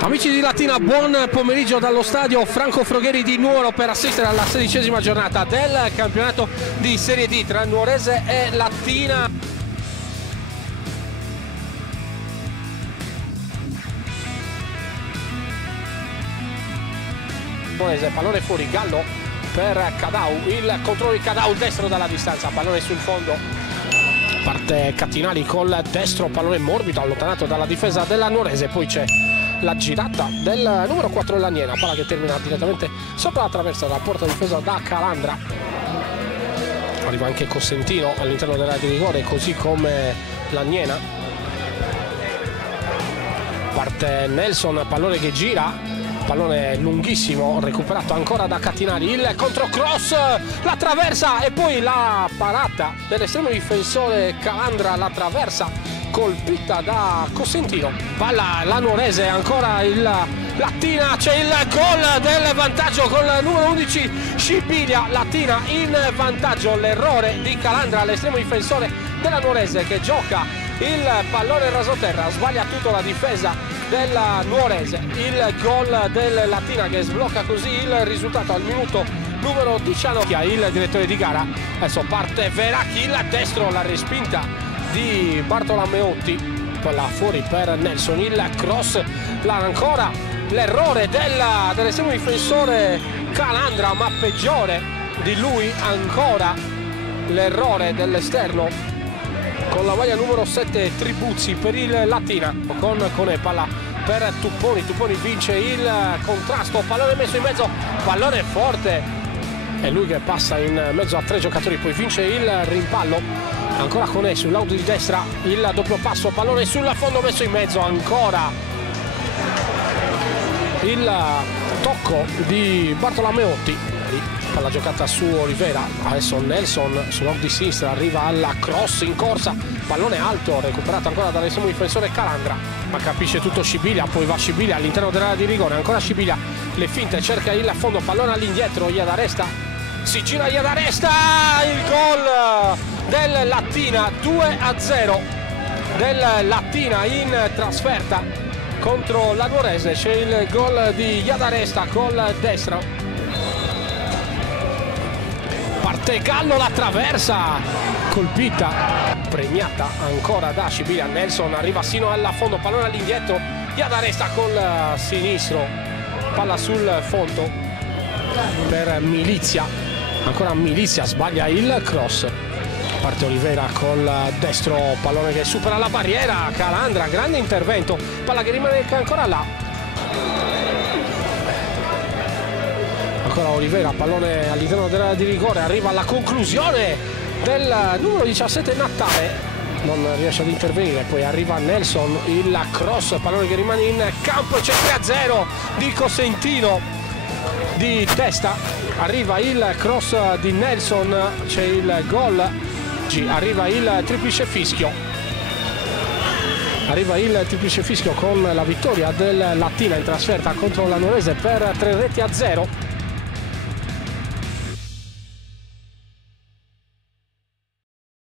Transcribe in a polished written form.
Amici di Latina, buon pomeriggio dallo stadio Franco Frogheri di Nuoro per assistere alla 16ª giornata del campionato di Serie D tra Nuorese e Latina. Nuorese, pallone fuori, Gallo per Cadau, il controllo di Cadau, destro dalla distanza, pallone sul fondo, parte Cattinali col destro, pallone morbido allontanato dalla difesa della Nuorese, poi c'è la girata del numero 4 dell'Aniena, palla che termina direttamente sopra la traversa della porta difesa da Calandra. Arriva anche Cosentino all'interno dell'area di rigore, così come l'Aniena. Parte Nelson, pallone che gira, pallone lunghissimo, recuperato ancora da Cattinali, il controcross, la traversa e poi la parata dell'estremo difensore Calandra, la traversa colpita da Cosentino. Palla la Nuorese, ancora il Latina, c'è il gol del vantaggio con il numero 11 Scibilia, Latina in vantaggio, l'errore di Calandra, l'estremo difensore della Nuorese che gioca il pallone rasoterra, sbaglia tutto la difesa della Nuorese, il gol del Latina che sblocca così il risultato al minuto numero 19. Il direttore di gara, adesso parte Veracchi, il destro, la respinta di Bartolomeotti, quella fuori per Nelson, il cross, ancora l'errore dell'estremo difensore Calandra, ma peggiore di lui ancora l'errore dell'esterno con la maglia numero 7 Tribuzzi per il Latina, con palla per Tupponi, Tupponi vince il contrasto, pallone messo in mezzo, pallone forte, è lui che passa in mezzo a tre giocatori, poi vince il rimpallo. Ancora Conè sull'auto di destra, il doppio passo, pallone sul fondo messo in mezzo, ancora il tocco di Bartolomeotti, palla giocata su Olivera, adesso Nelson sull'auto di sinistra arriva alla cross in corsa, pallone alto recuperato ancora dall'estremo difensore Calandra, ma capisce tutto Scibilia, poi va Scibilia all'interno dell'area di rigore, ancora Scibilia, le finte, cerca il fondo, pallone all'indietro, Iadaresta, si gira Iadaresta, il gol del Latina, 2-0 del Latina in trasferta contro la Nuorese, c'è il gol di Iadaresta col destro, parte Gallo, la traversa colpita, premiata ancora da Scibilia, Nelson arriva sino alla fondo, pallone all'indietro, Iadaresta col sinistro, palla sul fondo per Milizia, ancora Milizia sbaglia il cross, parte Olivera col destro, pallone che supera la barriera, Calandra, grande intervento, palla che rimane ancora là, ancora Olivera, pallone all'interno dell'area di rigore, arriva alla conclusione del numero 17 Natale, non riesce ad intervenire, poi arriva Nelson, il cross, pallone che rimane in campo, c'è 3-0 di Cosentino di testa, arriva il cross di Nelson, c'è il gol, arriva il triplice fischio, con la vittoria del Latina in trasferta contro la Nuorese per 3-0.